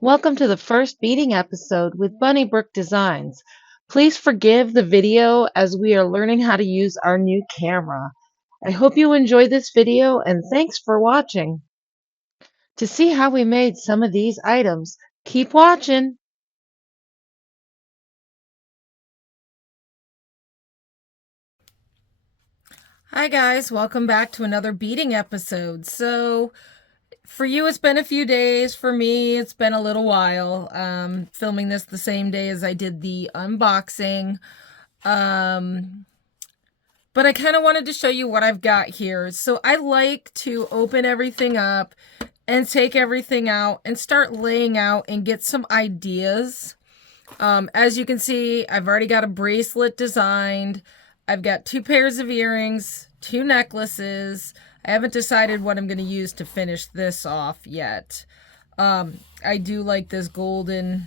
Welcome to the first beading episode with Bunny Brook Designs. Please forgive the video as we are learning how to use our new camera. I hope you enjoy this video and thanks for watching. To see how we made some of these items, keep watching. Hi guys, welcome back to another beading episode. So for you it's been a few days, for me it's been a little while. Filming this the same day as I did the unboxing. But I kind of wanted to show you what I've got here. So I like to open everything up and take everything out and start laying out and get some ideas. As you can see, I've already got a bracelet designed. I've got 2 pairs of earrings, 2 necklaces. I haven't decided what I'm going to use to finish this off yet. I do like this golden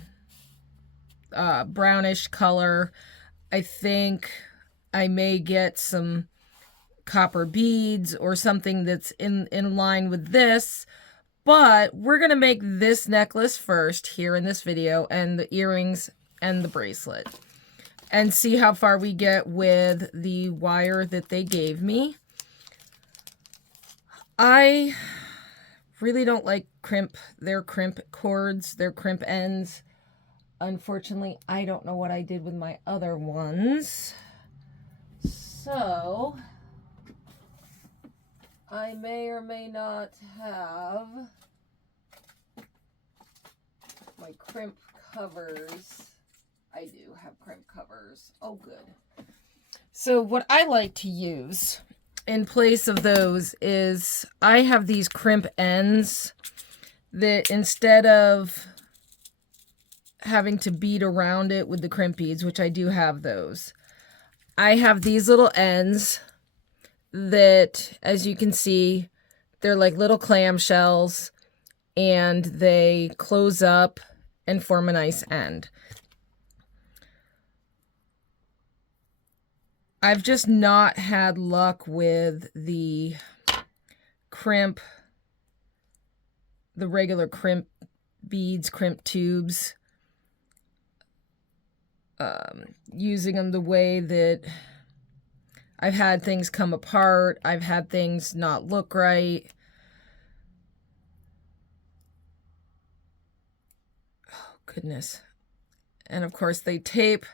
brownish color. I think I may get some copper beads or something that's in line with this. But we're going to make this necklace first here in this video, and the earrings and the bracelet, and see how far we get with the wire that they gave me. I really don't like their crimp cords, their crimp ends. Unfortunately, I don't know what I did with my other ones. So I may or may not have my crimp covers. I do have crimp covers. Oh, good. So what I like to use in place of those is I have these crimp ends that instead of having to bead around it with the crimp beads, which I do have those, I have these little ends that, as you can see, they're like little clamshells, and they close up and form a nice end. I've just not had luck with the regular crimp beads, crimp tubes, using them the way that I've had things come apart. I've had things not look right. Oh, goodness. And of course they tape.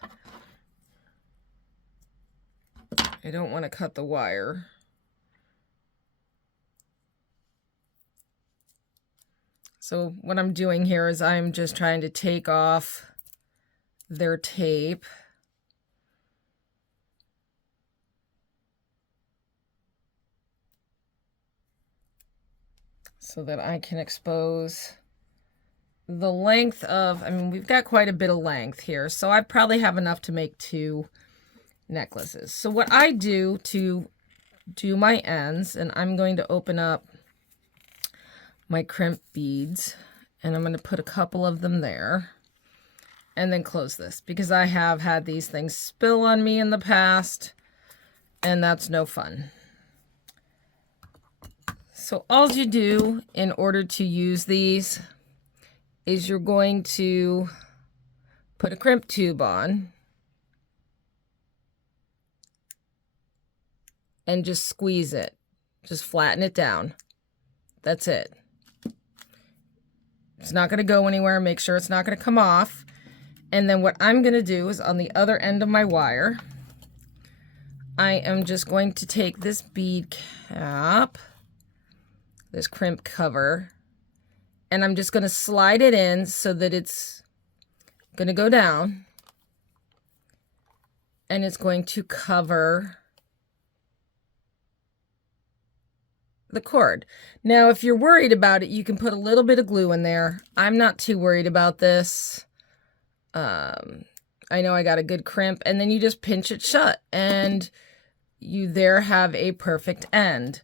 I don't want to cut the wire. So what I'm doing here is I'm just trying to take off their tape. So that I can expose the length of, I mean, we've got quite a bit of length here, so I probably have enough to make 2 necklaces. So what I do to do my ends, and I'm going to open up my crimp beads, and I'm going to put a couple of them there, and then close this, because I have had these things spill on me in the past, and that's no fun. So all you do in order to use these is you're going to put a crimp tube on and just squeeze it. Just flatten it down. That's it. It's not going to go anywhere. Make sure it's not going to come off. And then what I'm going to do is on the other end of my wire, I am just going to take this bead cap, this crimp cover, and I'm just going to slide it in so that it's going to go down, and it's going to cover the cord. Now, if you're worried about it, you can put a little bit of glue in there. I'm not too worried about this. I know I got a good crimp, and then you just pinch it shut, and you there have a perfect end.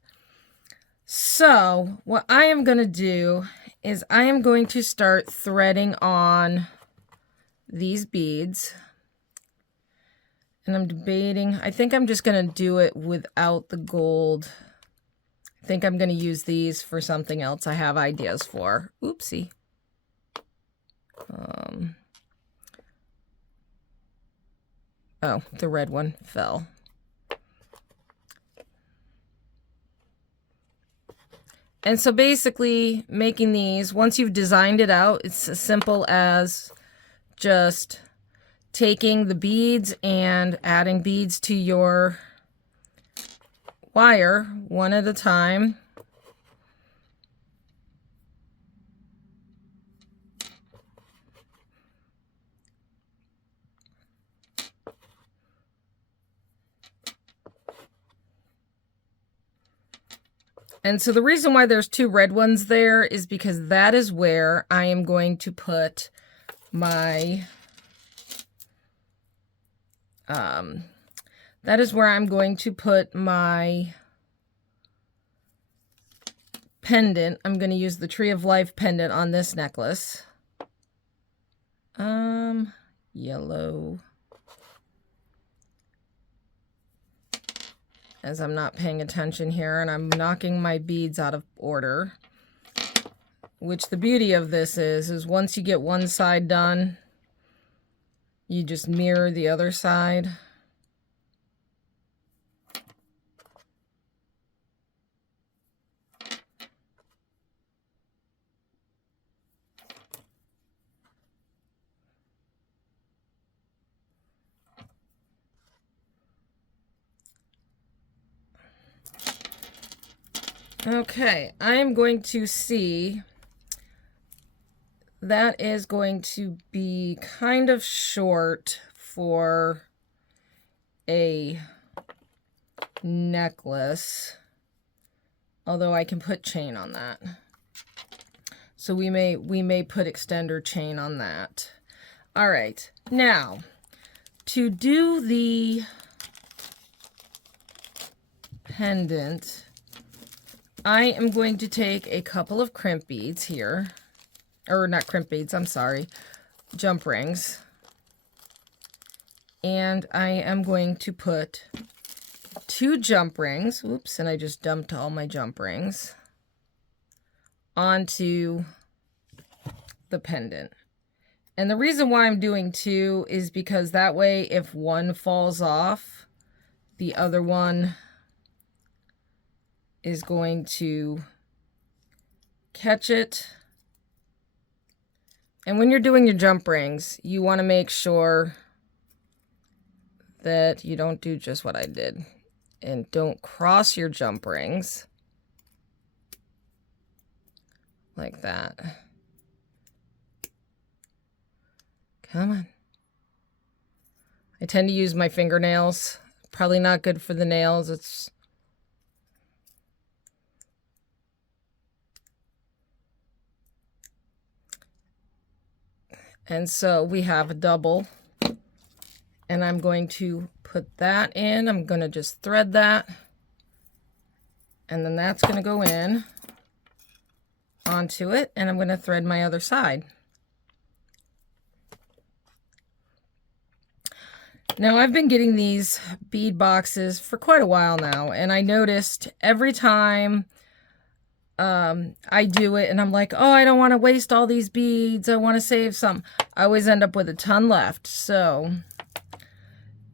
So what I am going to do is I am going to start threading on these beads, and I'm debating, I think I'm just going to do it without the gold. I think I'm going to use these for something else I have ideas for. Oopsie. Oh, the red one fell. And so basically making these, once you've designed it out, it's as simple as just taking the beads and adding beads to your wire one at a time. And so the reason why there's two red ones there is because that is where I am going to put my, pendant. I'm going to use the Tree of Life pendant on this necklace. Yellow. As I'm not paying attention here and I'm knocking my beads out of order. Which the beauty of this is once you get one side done, you just mirror the other side. Okay, I am going to see. That is going to be kind of short for a necklace, although I can put chain on that. So we may put extender chain on that. All right, now to do the pendant, I am going to take a couple of crimp beads here. Or not crimp beads, I'm sorry, jump rings. And I am going to put 2 jump rings, oops, and I just dumped all my jump rings, onto the pendant. And the reason why I'm doing 2 is because that way if one falls off, the other one is going to catch it. And when you're doing your jump rings, you want to make sure that you don't do just what I did. And don't cross your jump rings. Like that. Come on. I tend to use my fingernails. Probably not good for the nails. And so we have a double, and I'm going to put that in. I'm going to just thread that, and then that's going to go in onto it, and I'm going to thread my other side. Now I've been getting these bead boxes for quite a while now, and I noticed every time I do it and I'm like, oh, I don't want to waste all these beads, I want to save some, I always end up with a ton left. So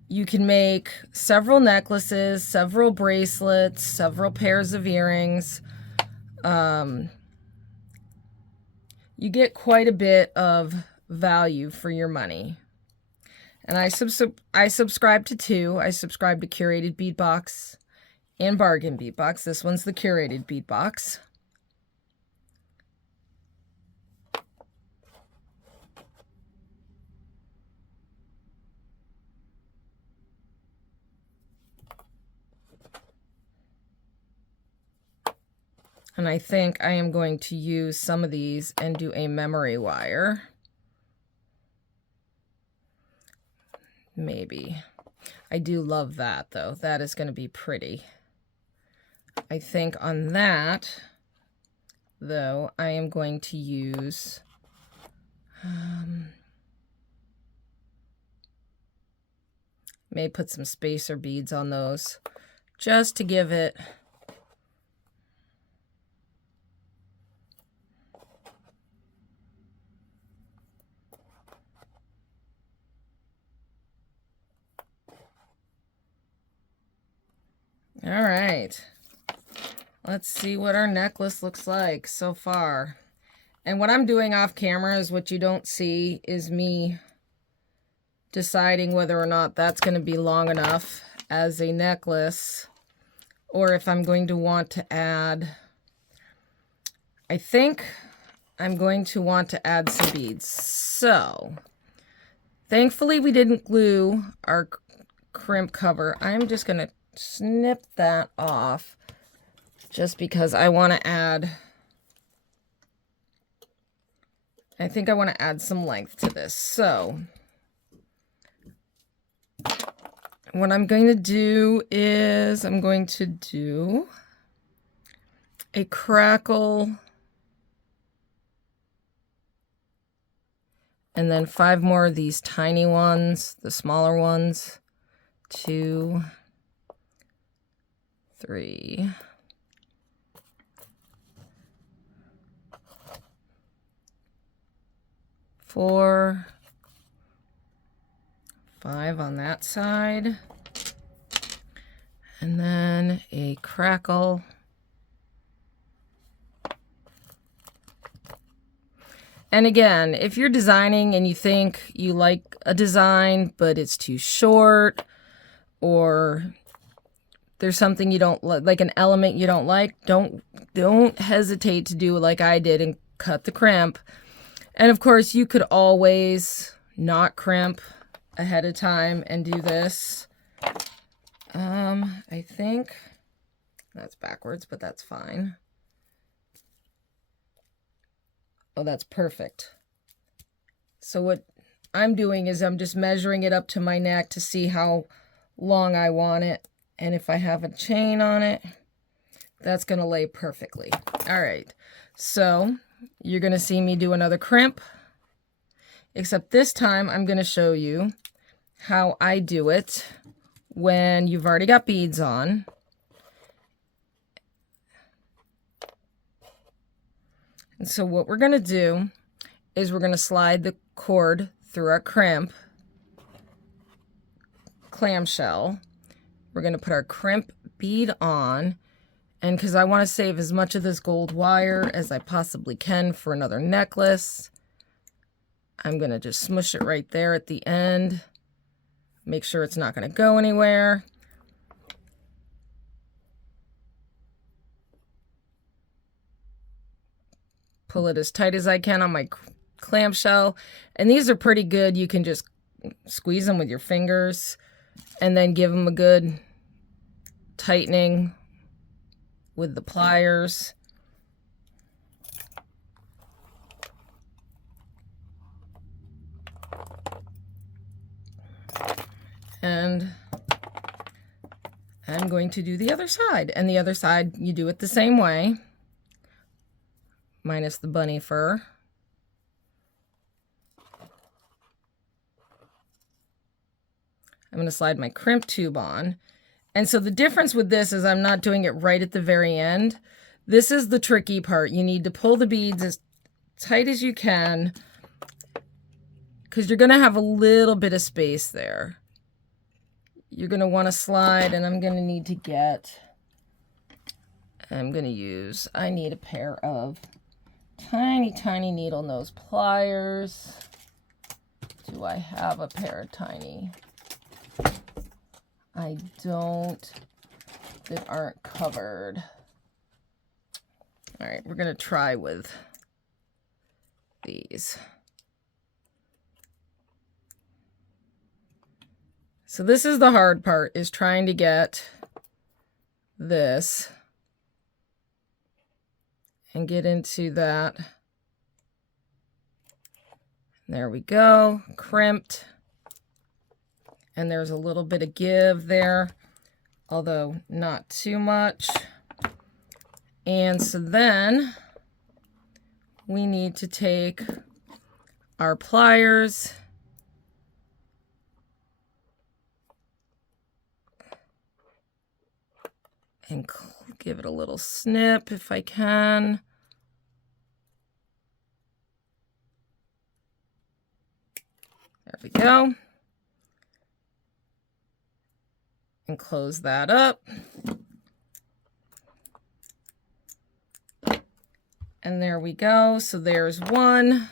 you can make several necklaces, several bracelets, several pairs of earrings. You get quite a bit of value for your money. And I subscribe to 2. I subscribe to Curated Bead Box and Bargain Bead Box. This one's the Curated Bead Box. And I think I am going to use some of these and do a memory wire. Maybe. I do love that, though. That is going to be pretty. I think on that, though, I am going to use... may put some spacer beads on those, just to give it... All right. Let's see what our necklace looks like so far. And what I'm doing off camera is what you don't see is me deciding whether or not that's going to be long enough as a necklace or if I'm going to want to add, I think I'm going to want to add some beads. So thankfully we didn't glue our crimp cover. I'm just going to snip that off just because I want to add, I think I want to add some length to this. So what I'm going to do is I'm going to do a crackle and then 5 more of these tiny ones, the smaller ones. 2, 3, 4, 5 on that side, and then a crackle. And again, if you're designing and you think you like a design, but it's too short, or there's something you don't like an element you don't like, don't hesitate to do like I did and cut the crimp. And of course, you could always not crimp ahead of time and do this. I think that's backwards, but that's fine. Oh, that's perfect. So what I'm doing is I'm just measuring it up to my neck to see how long I want it. And if I have a chain on it, that's going to lay perfectly. All right. So you're going to see me do another crimp, except this time I'm going to show you how I do it when you've already got beads on. And so what we're going to do is we're going to slide the cord through our crimp clamshell. We're going to put our crimp bead on, and because I want to save as much of this gold wire as I possibly can for another necklace, I'm going to just smush it right there at the end. Make sure it's not going to go anywhere. Pull it as tight as I can on my clamshell. And these are pretty good. You can just squeeze them with your fingers and then give them a good tightening with the pliers. And I'm going to do the other side. And the other side, you do it the same way, minus the bunny fur. I'm going to slide my crimp tube on. And so the difference with this is I'm not doing it right at the very end. This is the tricky part. You need to pull the beads as tight as you can because you're going to have a little bit of space there. You're going to want to slide, and I'm going to need to get, I need a pair of tiny, tiny needle nose pliers. Do I have a pair of tiny? I don't, that aren't covered. All right, we're going to try with these. So this is the hard part, is trying to get this and get into that. There we go, crimped. And there's a little bit of give there, although not too much. And so then we need to take our pliers and give it a little snip if I can. There we go. And close that up. And there we go. So there's one.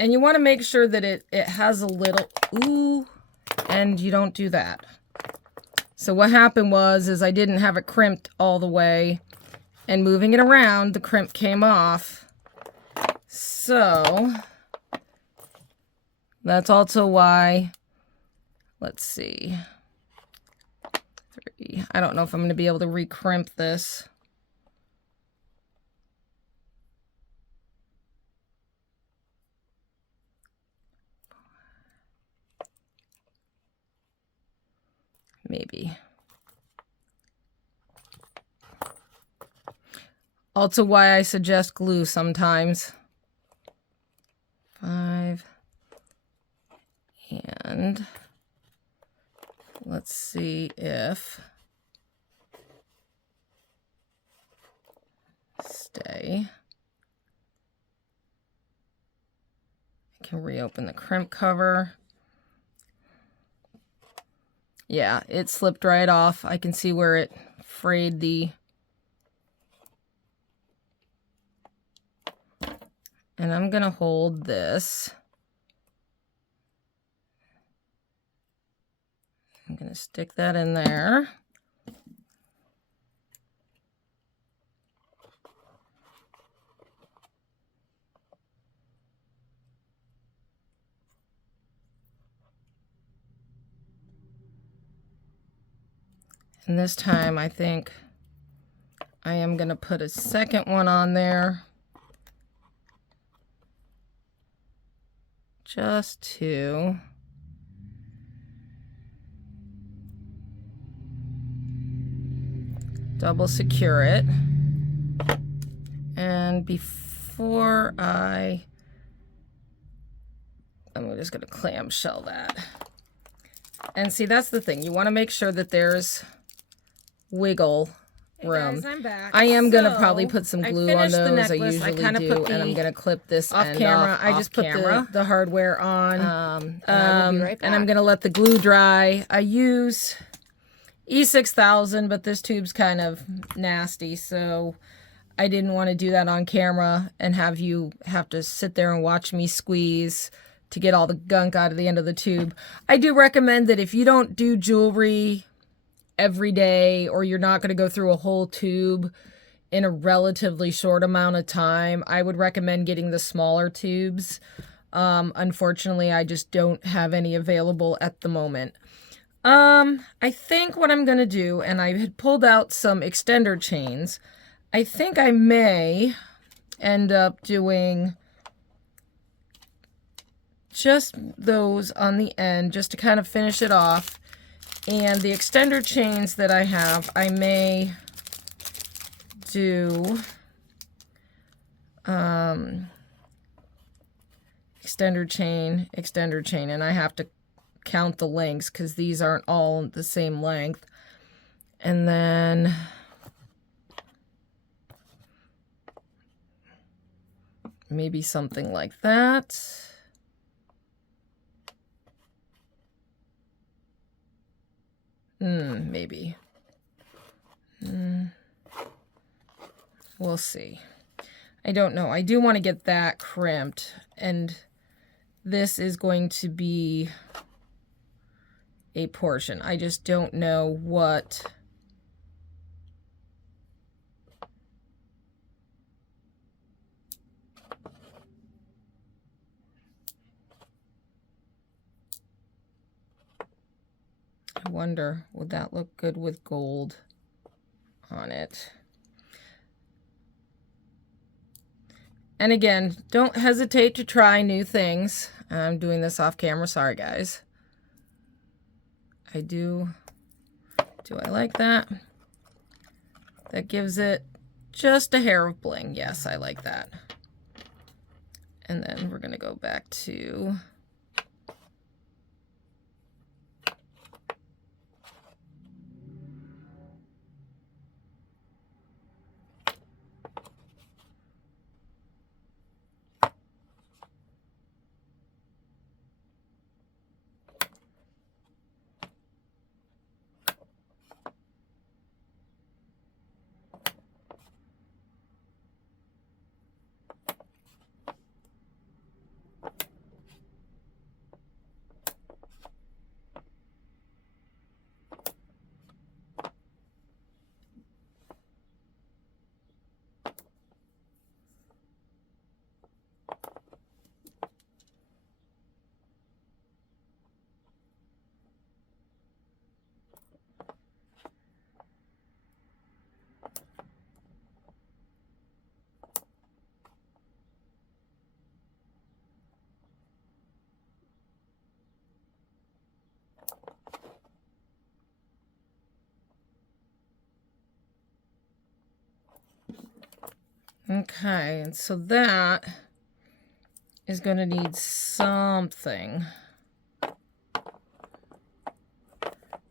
And you want to make sure that it has a little, ooh, and you don't do that. So what happened is I didn't have it crimped all the way, and moving it around, the crimp came off. So that's also why, let's see, 3. I don't know if I'm going to be able to recrimp this. Maybe. Also why I suggest glue sometimes. 5. And let's see if stay. I can reopen the crimp cover. Yeah, it slipped right off. I can see where it frayed the... And I'm going to hold this. I'm going to stick that in there. And this time I think I am going to put a second one on there. Just to double secure it. And before I'm just going to clamshell that. And see, that's the thing. You want to make sure that there's wiggle room. Hey guys, I'm back. I am going to probably put some glue on those. I usually do. And I'm going to clip this off camera. I just put the hardware on. And I will be right back. And I'm going to let the glue dry. I use E6000, but this tube's kind of nasty, so I didn't want to do that on camera and have you have to sit there and watch me squeeze to get all the gunk out of the end of the tube. I do recommend that if you don't do jewelry every day, or you're not going to go through a whole tube in a relatively short amount of time, I would recommend getting the smaller tubes. Unfortunately, I just don't have any available at the moment. I think what I'm going to do, and I had pulled out some extender chains, I think I may end up doing just those on the end, just to kind of finish it off. And the extender chains that I have, I may do extender chain, and I have to count the lengths because these aren't all the same length. And then maybe something like that. Maybe. We'll see. I don't know. I do want to get that crimped, and this is going to be a portion. I just don't know what. I wonder, would that look good with gold on it? And again, don't hesitate to try new things. I'm doing this off camera. Sorry, guys. I do. Do I like that? That gives it just a hair of bling. Yes, I like that. And then we're going to go back to Okay, and so that is going to need something.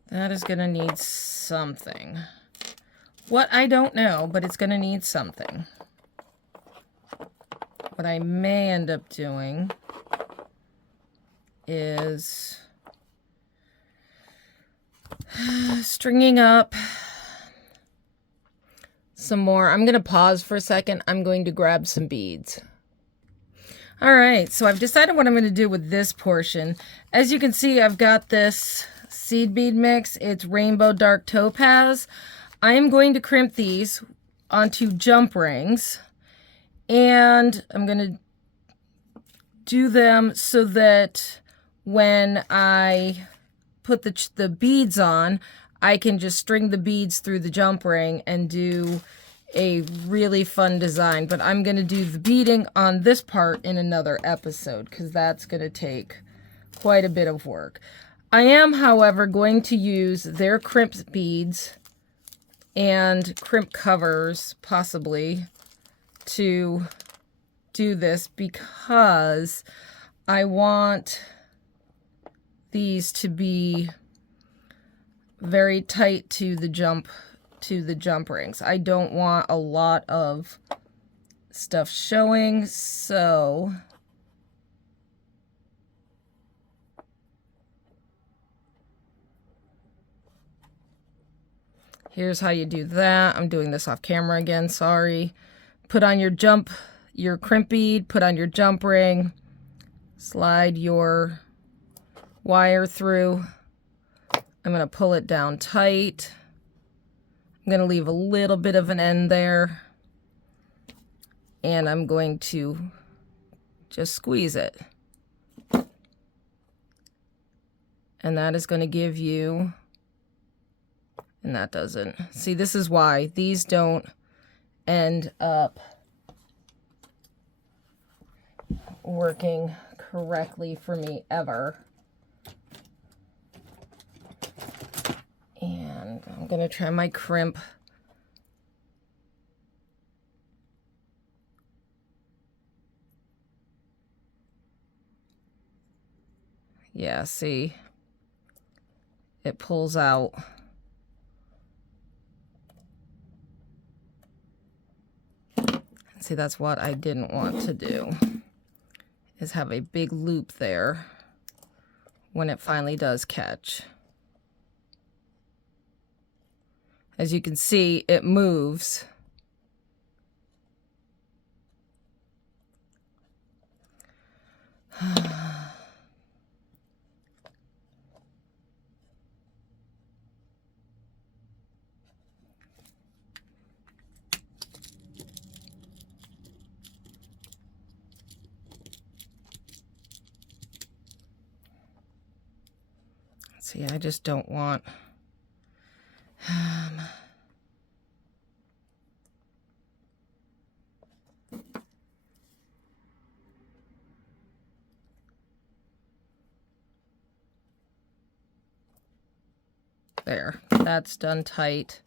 That is going to need something. What, I don't know, but it's going to need something. What I may end up doing is stringing up some more. I'm going to pause for a second. I'm going to grab some beads. All right, so I've decided what I'm going to do with this portion. As you can see, I've got this seed bead mix. It's Rainbow Dark Topaz. I am going to crimp these onto jump rings, and I'm going to do them so that when I put the beads on, I can just string the beads through the jump ring and do a really fun design. But I'm going to do the beading on this part in another episode because that's going to take quite a bit of work. I am, however, going to use their crimp beads and crimp covers, possibly, to do this because I want these to be very tight to the jump rings. I don't want a lot of stuff showing, so here's how you do that. I'm doing this off camera again, sorry. Put on your crimp bead, put on your jump ring, slide your wire through. I'm going to pull it down tight. I'm going to leave a little bit of an end there. And I'm going to just squeeze it. And that is going to give you, and that doesn't. See, this is why these don't end up working correctly for me ever. And I'm going to try my crimp. Yeah, see, it pulls out. See, that's what I didn't want to do, is have a big loop there when it finally does catch. As you can see, it moves. See, I just don't want... There, that's done tight.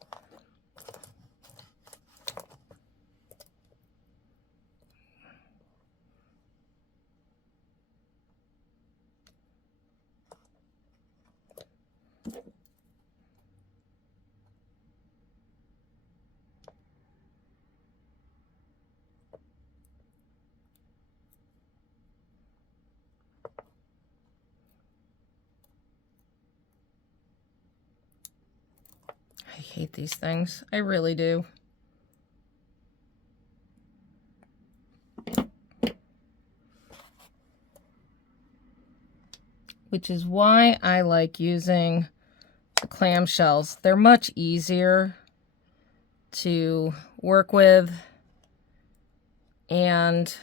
I hate these things. I really do. Which is why I like using the clamshells. They're much easier to work with, and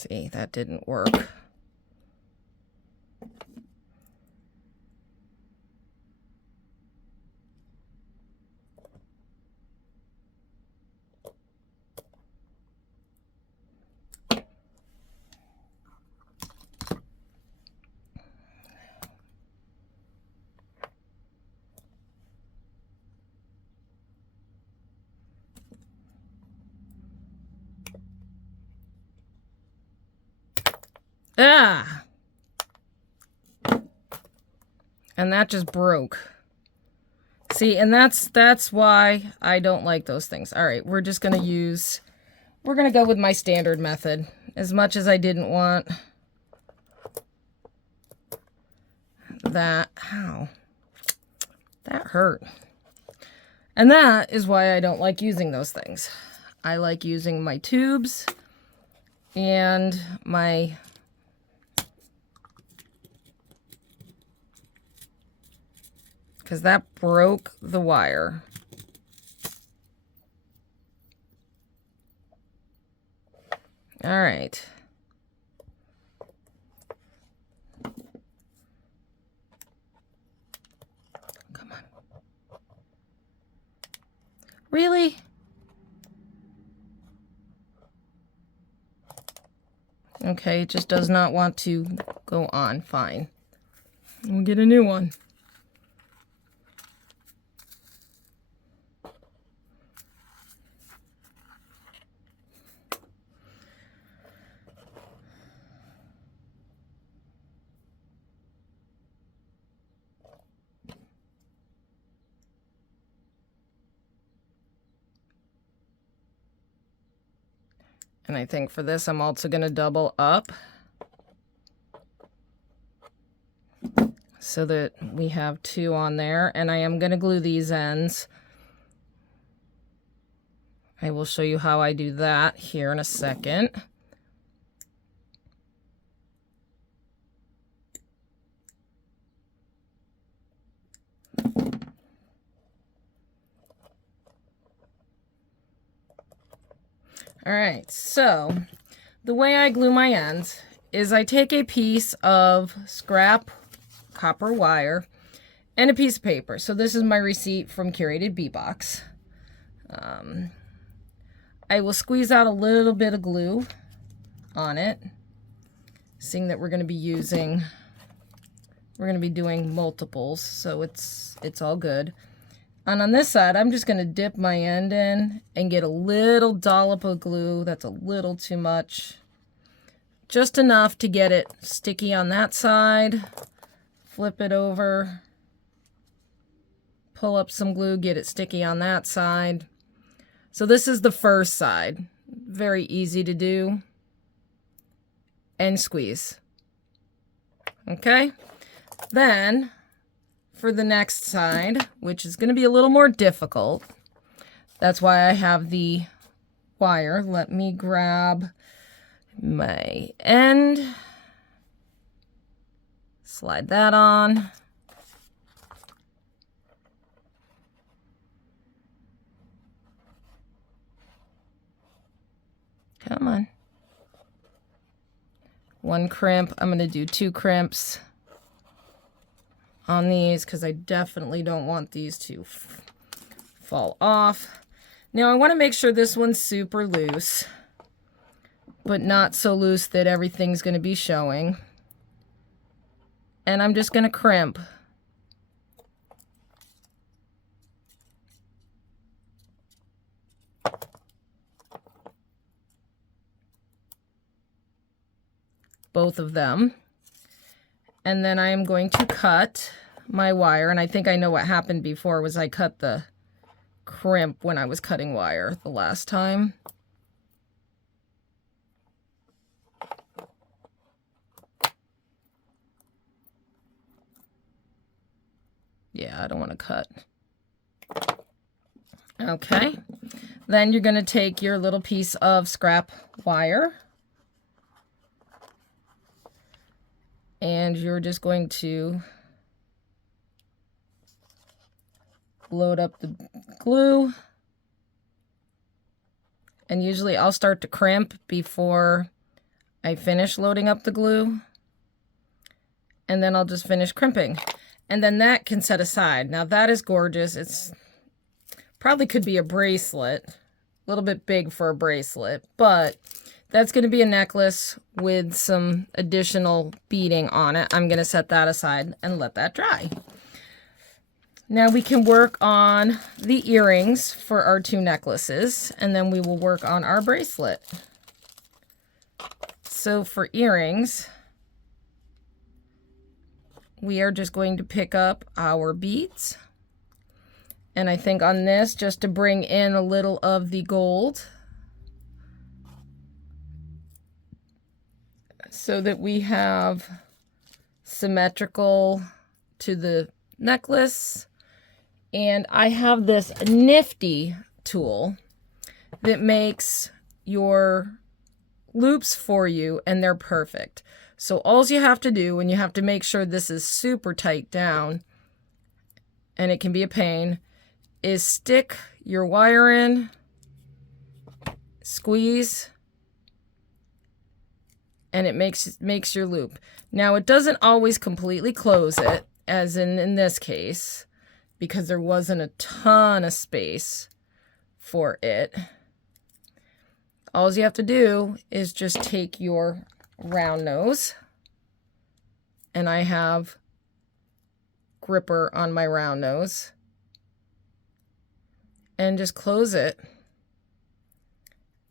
See, that didn't work. Ah! And that just broke. See, and that's why I don't like those things. All right, we're just going to go with my standard method. As much as I didn't want that. Ow. That hurt. And that is why I don't like using those things. I like using my tubes and my because that broke the wire. All right. Come on. Really? Okay, it just does not want to go on. Fine. We'll get a new one. And I think for this, I'm also going to double up so that we have two on there. And I am going to glue these ends. I will show you how I do that here in a second. All right, so the way I glue my ends is I take a piece of scrap copper wire and a piece of paper. So this is my receipt from Curated Bead Box. I will squeeze out a little bit of glue on it, seeing that we're going to be doing multiples, so it's all good. And on this side, I'm just going to dip my end in and get a little dollop of glue. That's a little too much. Just enough to get it sticky on that side. Flip it over. Pull up some glue, get it sticky on that side. So this is the first side. Very easy to do. And squeeze. Okay? Then, for the next side, which is going to be a little more difficult, that's why I have the wire. Let me grab my end. Slide that on. Come on. One crimp. I'm going to do 2 crimps on these because I definitely don't want these to fall off. Now I want to make sure this one's super loose, but not so loose that everything's going to be showing. And I'm just going to crimp. Both of them. And then I am going to cut my wire. And I think I know what happened before was I cut the crimp when I was cutting wire the last time. Yeah, I don't want to cut. Okay. Then you're going to take your little piece of scrap wire. And you're just going to load up the glue. And usually I'll start to crimp before I finish loading up the glue, and then I'll just finish crimping. And then that can set aside. Now that is gorgeous. It's probably could be a bracelet, a little bit big for a bracelet, but that's going to be a necklace with some additional beading on it. I'm going to set that aside and let that dry. Now we can work on the earrings for our 2 necklaces, and then we will work on our bracelet. So for earrings, we are just going to pick up our beads. And I think on this, just to bring in a little of the gold, so that we have symmetrical to the necklace. And I have this nifty tool that makes your loops for you, and they're perfect. So all you have to do, and you have to make sure this is super tight down, and it can be a pain, is stick your wire in, squeeze, and it makes your loop. Now it doesn't always completely close it, as in this case, because there wasn't a ton of space for it. All you have to do is just take your round nose, and I have gripper on my round nose, and just close it,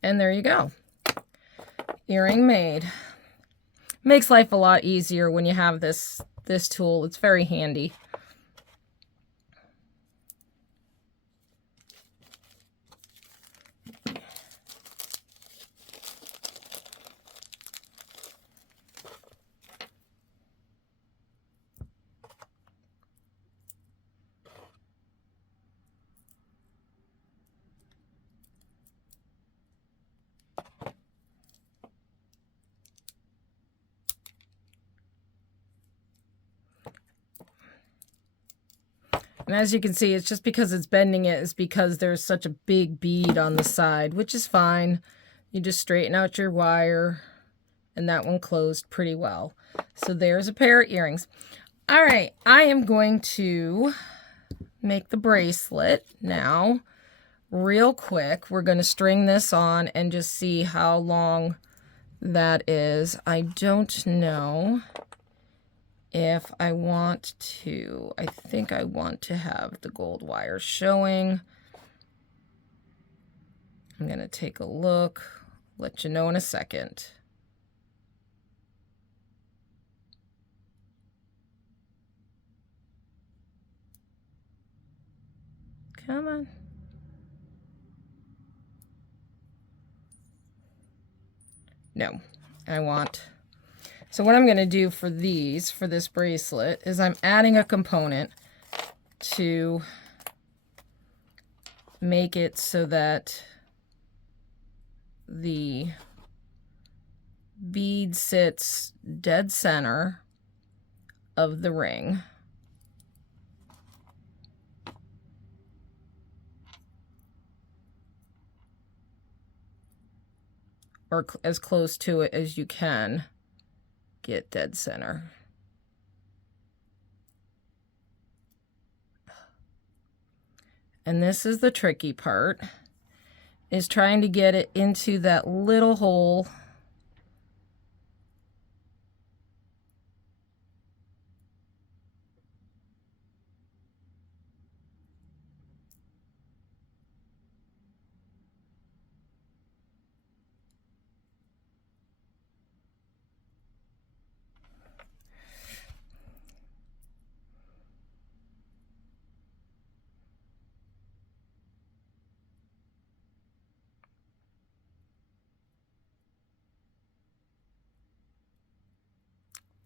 and there you go. Earring made. Makes life a lot easier when you have this tool. It's very handy. And as you can see, it's just because it's bending it is because there's such a big bead on the side, which is fine. You just straighten out your wire, and that one closed pretty well. So there's a pair of earrings. All right, I am going to make the bracelet now real quick. We're going to string this on and just see how long that is. I don't know if I want to. I think I want to have the gold wire showing. I'm going to take a look, let you know in a second. Come on. No, I want. So what I'm going to do for this bracelet, is I'm adding a component to make it so that the bead sits dead center of the ring. Or as close to it as you can get dead center. And this is the tricky part, is trying to get it into that little hole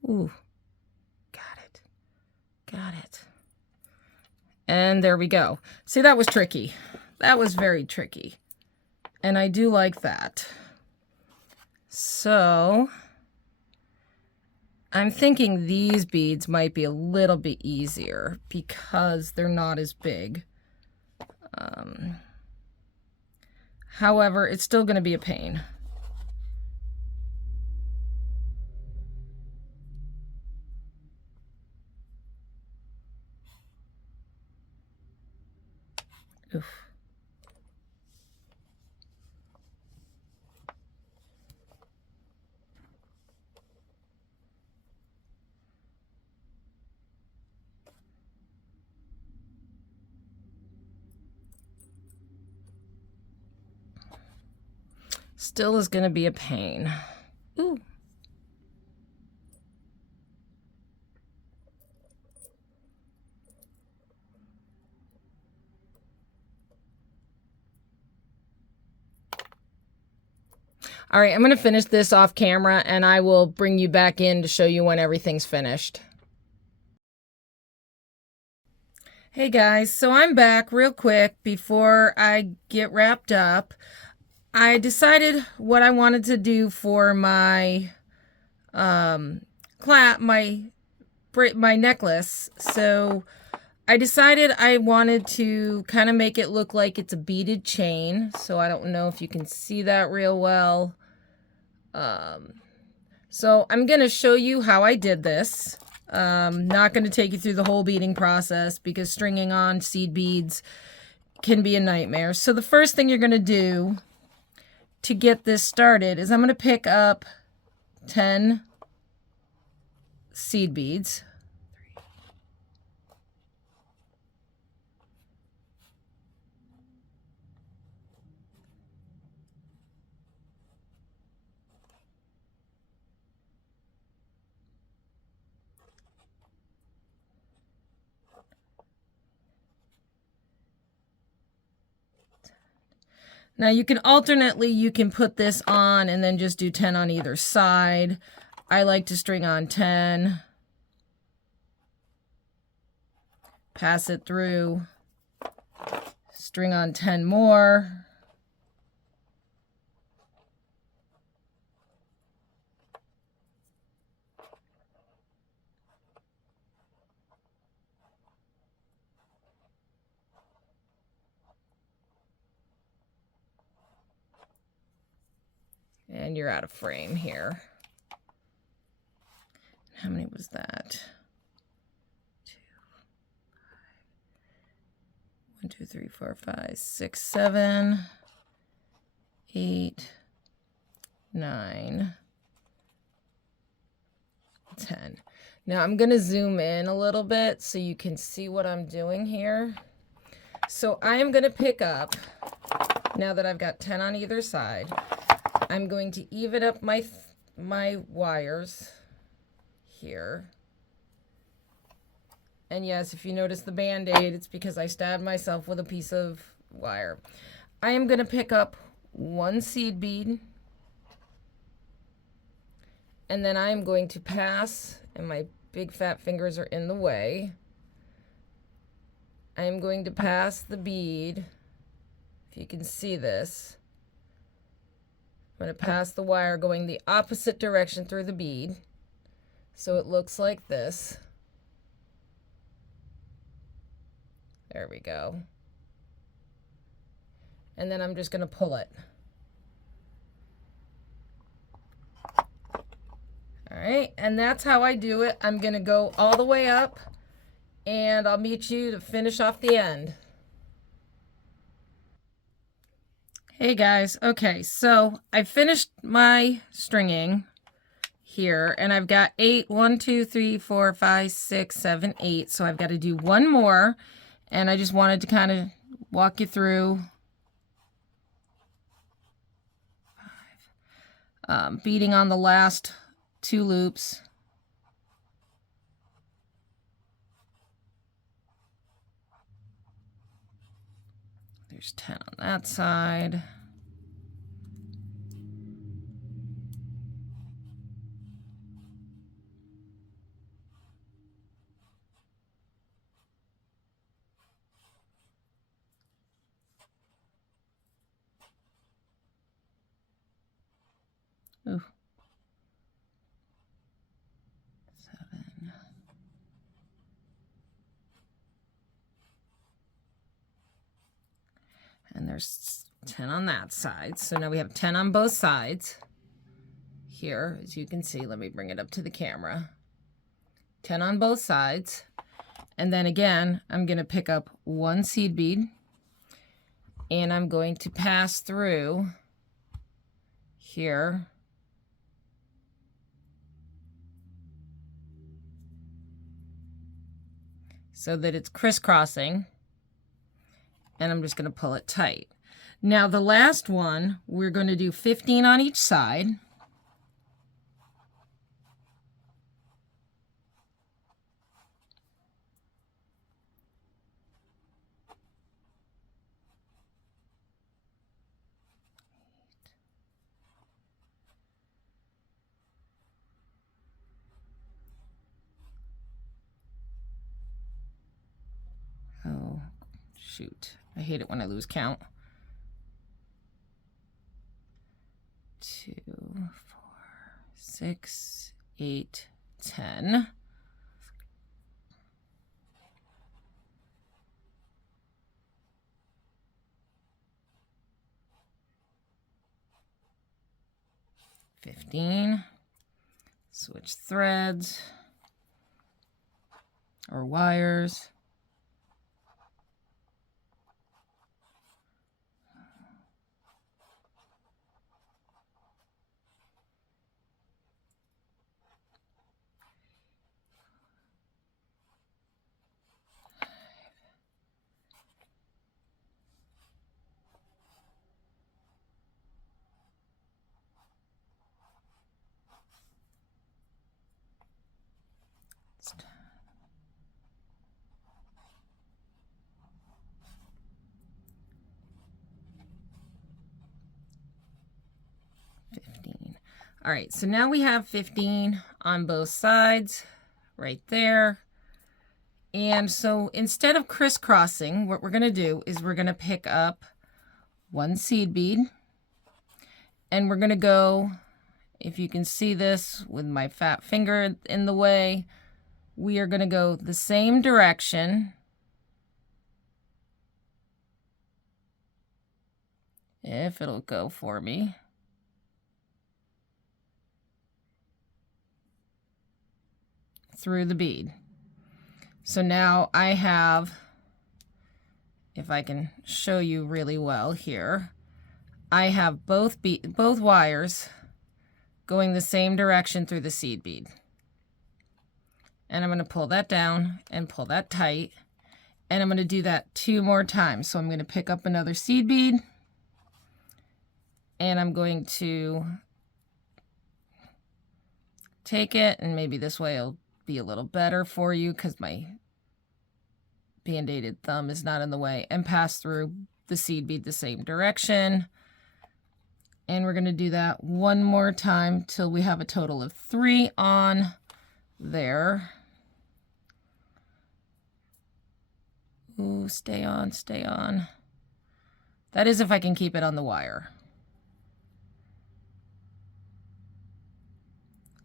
Ooh, got it. Got it. And there we go. See, that was tricky. That was very tricky. And I do like that. So I'm thinking these beads might be a little bit easier because they're not as big. However, it's still going to be a pain. Oof. Still is going to be a pain. Ooh. All right, I'm going to finish this off camera and I will bring you back in to show you when everything's finished. Hey guys, so I'm back real quick before I get wrapped up. I decided what I wanted to do for my my necklace. So I decided I wanted to kind of make it look like it's a beaded chain. So I don't know if you can see that real well. So I'm going to show you how I did this. Not going to take you through the whole beading process because stringing on seed beads can be a nightmare. So the first thing you're going to do to get this started is I'm going to pick up 10 seed beads. Now you can put this on and then just do 10 on either side. I like to string on 10, pass it through, string on 10 more, and you're out of frame here. How many was that? 1, 2, 3, 4, 5, 6, 7, 8, 9, 10. Now I'm going to zoom in a little bit so you can see what I'm doing here. So I am going to pick up, now that I've got 10 on either side, I'm going to even up my wires here. And yes, if you notice the band-aid, it's because I stabbed myself with a piece of wire. I am going to pick up 1 seed bead, and then I am going to pass, and my big fat fingers are in the way. I am going to pass the bead, if you can see this. I'm going to pass the wire going the opposite direction through the bead, so it looks like this. There we go. And then I'm just going to pull it. All right, and that's how I do it. I'm going to go all the way up, and I'll meet you to finish off the end. Hey guys, okay, so I finished my stringing here, and I've got 8, 1, 2, 3, 4, 5, 6, 7, 8, so I've got to do one more, and I just wanted to kind of walk you through beading on the last 2 loops. There's 10 on that side. Ooh. 7. And there's 10 on that side. So now we have 10 on both sides. Here, as you can see, let me bring it up to the camera. 10 on both sides. And then again, I'm going to pick up 1 seed bead, And I'm going to pass through here. So that it's crisscrossing. And I'm just going to pull it tight. Now the last one, we're going to do 15 on each side. Oh, shoot. I hate it when I lose count. 2, 4, 6, 8, 10. Switch threads or wires. All right, so now we have 15 on both sides right there. And so instead of crisscrossing, what we're going to do is we're going to pick up one seed bead, and we're going to go, if you can see this with my fat finger in the way, we are going to go the same direction. If it'll go for me. Through the bead. So now I have, if I can show you really well here, I have both wires going the same direction through the seed bead. And I'm going to pull that down and pull that tight. And I'm going to do that 2 more times. So I'm going to pick up another seed bead. And I'm going to take it, and maybe this way it'll be a little better for you because my band-aided thumb is not in the way, and pass through the seed bead the same direction. And we're going to do that 1 more time till we have a total of 3 on there. Ooh, stay on, stay on. That is if I can keep it on the wire.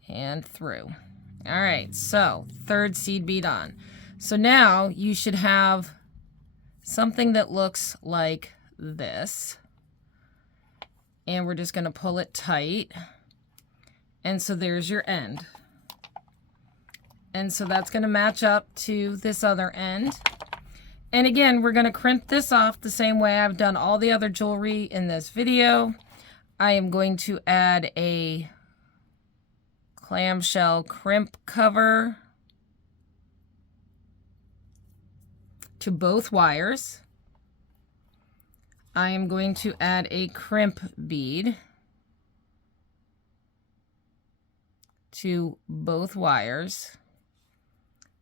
And through. All right, so 3rd seed bead on. So now you should have something that looks like this. And we're just going to pull it tight. And so there's your end. And so that's going to match up to this other end. And again, we're going to crimp this off the same way I've done all the other jewelry in this video. I am going to add a clamshell crimp cover to both wires. I am going to add a crimp bead to both wires,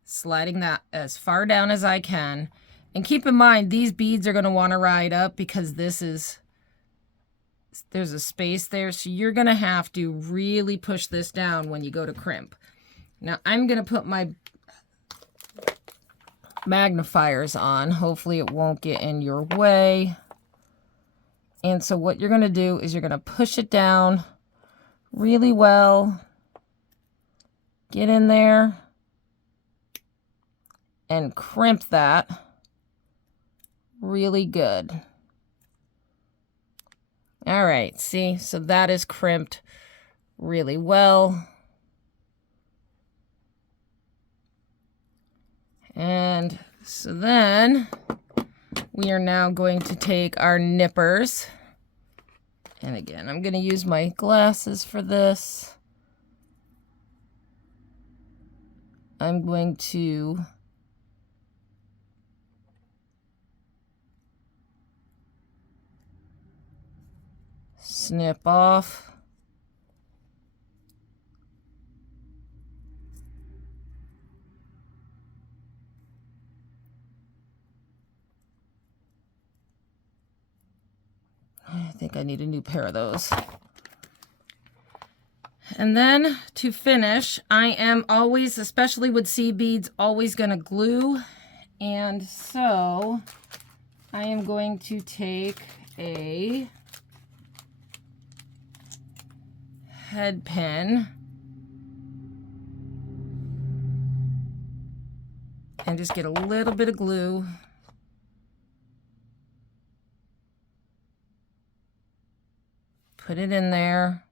sliding that as far down as I can. And keep in mind, these beads are going to want to ride up because there's a space there, so you're going to have to really push this down when you go to crimp. Now I'm going to put my magnifiers on. Hopefully it won't get in your way. And so what you're going to do is you're going to push it down really well. Get in there and crimp that really good. All right, see, so that is crimped really well. And so then we are now going to take our nippers. And again, I'm going to use my glasses for this. I'm going to snip off. I think I need a new pair of those. And then to finish, I am always, especially with seed beads, always going to glue. And so I am going to take a head pin and just get a little bit of glue. Put it in there.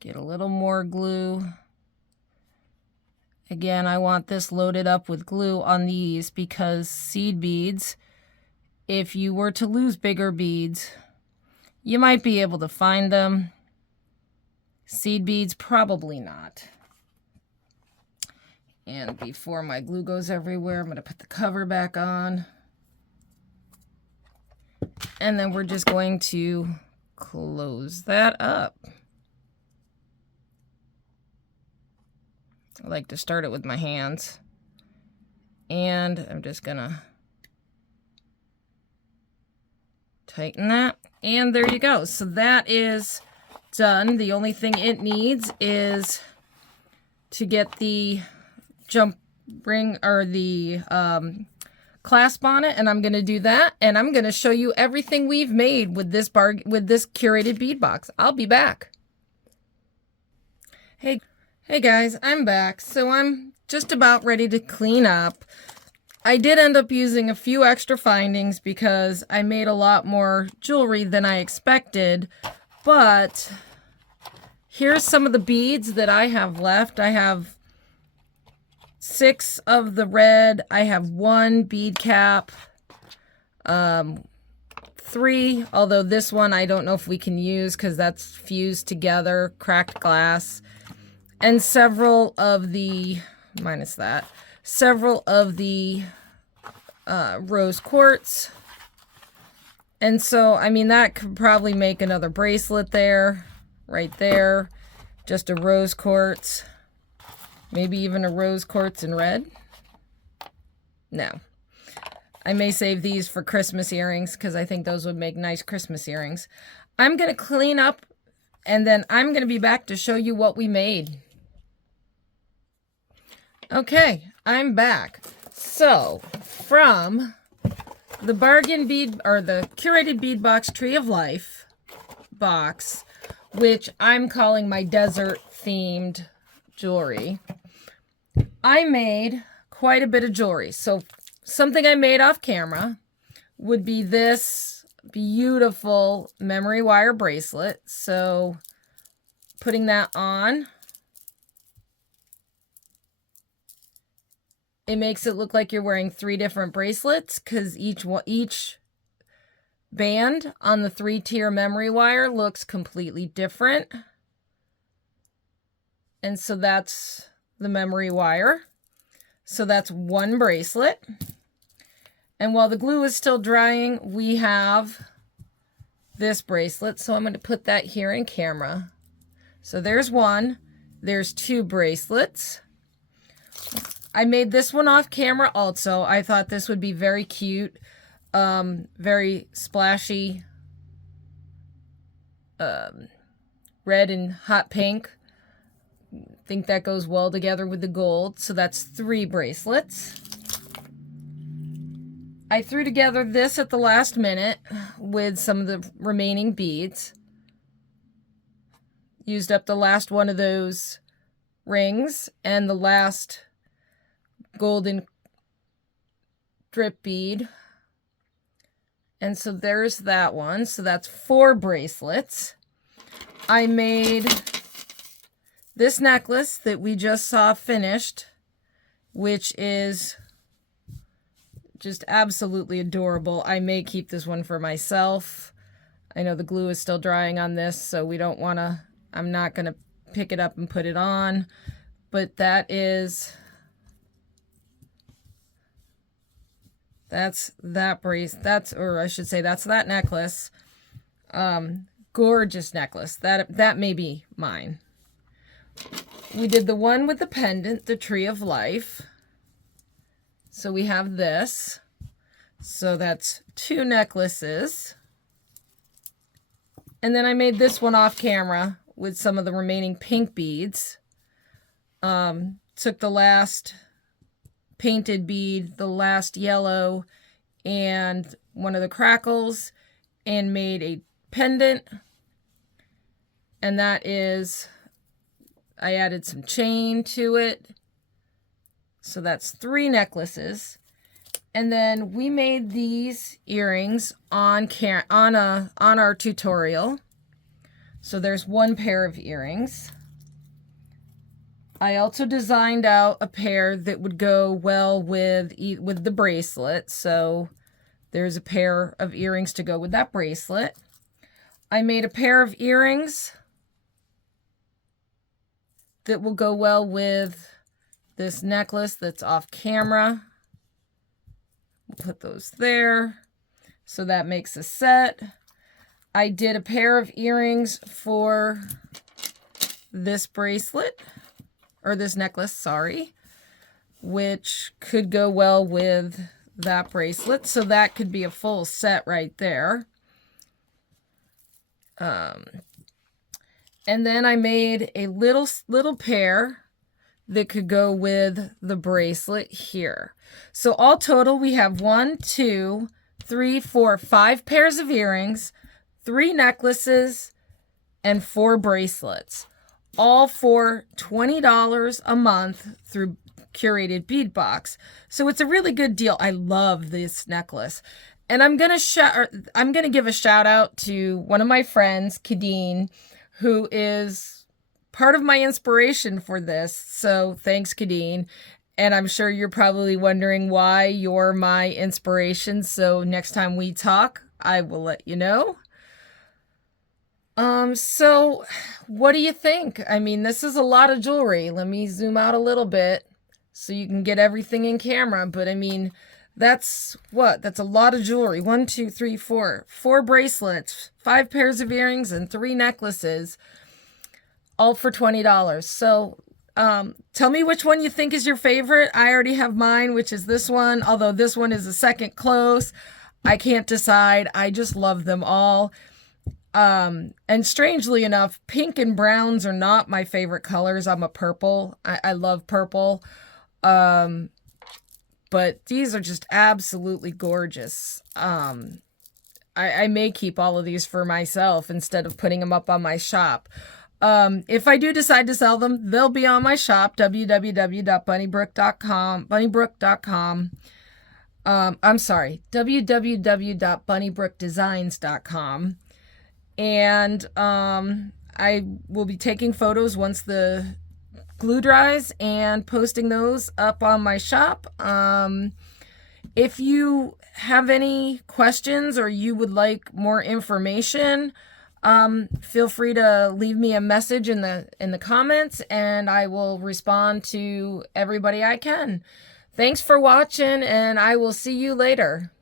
Get a little more glue. Again, I want this loaded up with glue on these because seed beads, if you were to lose bigger beads, you might be able to find them. Seed beads, probably not. And before my glue goes everywhere, I'm going to put the cover back on. And then we're just going to close that up. I like to start it with my hands. And I'm just going to tighten that. And there you go. So that is done. The only thing it needs is to get the jump ring or the clasp on it, and I'm going to do that, and I'm going to show you everything we've made with this curated bead box. I'll be back. Hey guys, I'm back. So I'm just about ready to clean up. I did end up using a few extra findings because I made a lot more jewelry than I expected, but here's some of the beads that I have left. I have 6 of the red. I have 1 bead cap. 3, although this one I don't know if we can use because that's fused together, cracked glass. And several of the, minus that, several of the rose quartz. And so, I mean, that could probably make another bracelet there, right there. Just a rose quartz. Maybe even a rose quartz in red. No. I may save these for Christmas earrings because I think those would make nice Christmas earrings. I'm going to clean up and then I'm going to be back to show you what we made. Okay, I'm back. So, from the bargain bead or the curated bead box Tree of Life box, which I'm calling my desert themed jewelry, I made quite a bit of jewelry. So something I made off camera would be this beautiful memory wire bracelet. So putting that on, it makes it look like you're wearing 3 different bracelets because each band on the 3-tier memory wire looks completely different. And so that's the memory wire. So that's 1 bracelet. And while the glue is still drying, we have this bracelet. So I'm going to put that here in camera. So there's 1. There's 2 bracelets. I made this one off camera also. I thought this would be very cute, very splashy, red and hot pink. I think that goes well together with the gold. So that's 3 bracelets. I threw together this at the last minute with some of the remaining beads. Used up the last one of those rings and the last golden drip bead. And so there's that one. So that's 4 bracelets. I made this necklace that we just saw finished, which is just absolutely adorable. I may keep this one for myself. I know the glue is still drying on this, so we don't want to, I'm not going to pick it up and put it on. But that's that that's that necklace. Gorgeous necklace. That may be mine. We did the one with the pendant, the Tree of Life. So we have this. So that's 2 necklaces. And then I made this one off camera with some of the remaining pink beads. Took the last painted bead, the last yellow, and one of the crackles, and made a pendant. And that is, I added some chain to it. So that's 3 necklaces. And then we made these earrings on our tutorial. So there's 1 pair of earrings. I also designed out a pair that would go well with the bracelet. So there's a pair of earrings to go with that bracelet. I made a pair of earrings that will go well with this necklace that's off camera. We'll put those there. So that makes a set. I did a pair of earrings for this bracelet, or this necklace, sorry, which could go well with that bracelet. So that could be a full set right there. And then I made a little pair that could go with the bracelet here. So all total, we have 1, 2, 3, 4, 5 pairs of earrings, 3 necklaces, and 4 bracelets, all for $20 a month through Curated Bead Box. So it's a really good deal. I love this necklace. And I'm gonna give a shout out to one of my friends, Kadeen, who is part of my inspiration for this. So thanks, Kadeen. And I'm sure you're probably wondering why you're my inspiration. So next time we talk, I will let you know. So what do you think? I mean, this is a lot of jewelry. Let me zoom out a little bit so you can get everything in camera. But I mean, that's a lot of jewelry. 1, 2, 3, 4 bracelets, 5 pairs of earrings, and 3 necklaces, all for $20. So tell me which one you think is your favorite. I already have mine, which is this one, although this one is a second close. I can't decide. I just love them all. And strangely enough, pink and browns are not my favorite colors. I'm a purple. I love purple. But these are just absolutely gorgeous. I may keep all of these for myself instead of putting them up on my shop. If I do decide to sell them, they'll be on my shop, www.bunnybrook.com. I'm sorry, www.bunnybrookdesigns.com. And I will be taking photos once the glue dries and posting those up on my shop. If you have any questions or you would like more information, feel free to leave me a message in the comments, and I will respond to everybody I can. Thanks for watching, and I will see you later.